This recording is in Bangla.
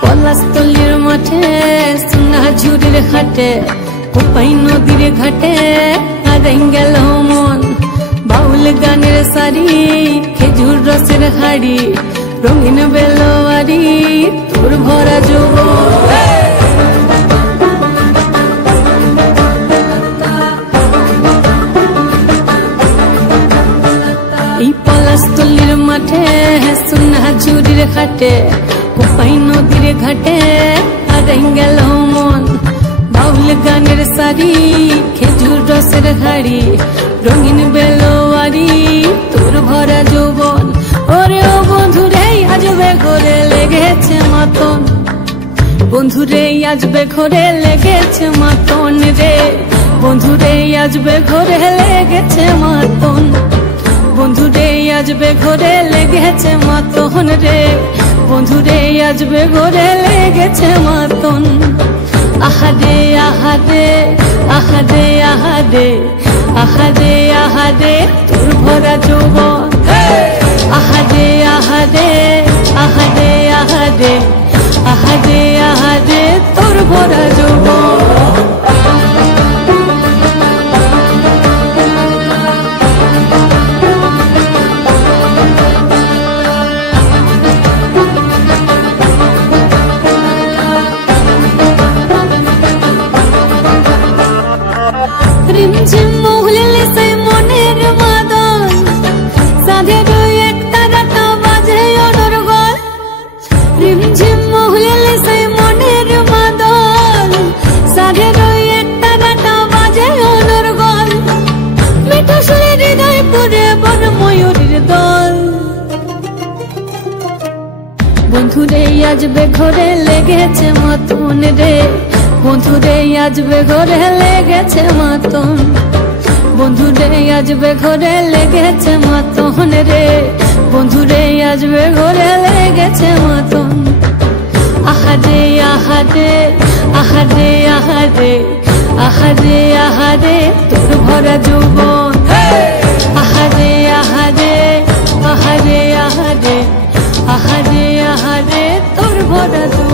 পলাশতলির মাঠে সোনা ঝুড়ির ঘাটে কোপাই নদীর ঘাটে হারাই গেল মন বাউল গানের সারি খেজুর রসের হাড়ি রঙিন বেলোয়ারি তোর ভরা যৌবন এই পলাশতলির মাঠে সোনা ঝুড়ির ঘাটে কোপাই নদীর ঘাটে হারাই গেল মন বাউল গানের সারি খেজুর রসের হাড়ি রঙিন বেলোয়ারি তোর ভরা যৌবন ওরে ও বন্ধুরে আজবে ঘরে লেগেছে মাতন বন্ধুরে আজবে ঘরে লেগেছে মাতন রে বন্ধুরে আজবে ঘরে লেগেছে মাতন বন্ধুরে আজবে ঘরে লেগেছে মাতন রে বন্ধুরে আজবে ঘরে লেগেছে মাতন আহারে আহারে আহারে আহারে আহারে আহারে তোর ভরা যৌবন আহারে আহারে আহারে আহারে আহারে আহারে তোর ভরা যৌবন রিমঝিম মহুলে সে মনের মাদন সাধের এক তারাটা বাজে অনর্গল রিমঝিম মহুলে সে মনের মাদন সাধের এক তারাটা বাজে অনর্গল মিঠা সুরে হৃদয় পুরে বন ময়ূরীর দল বন্ধুরে আজবে ঘরে লেগেছে মাতন রে বন্ধুরে আজবে ঘরে লেগেছে মাতন বন্ধুরে আজবে ঘরে লেগেছে মাতন রে বন্ধুরে আজবে ঘরে লেগেছে মাতন আহারে আহারে আহারে আহারে আহারে আহারে তোর ভরা যৌবন আহারে আহারে আহারে আহারে আহারে আহারে তোর ভরা যৌবন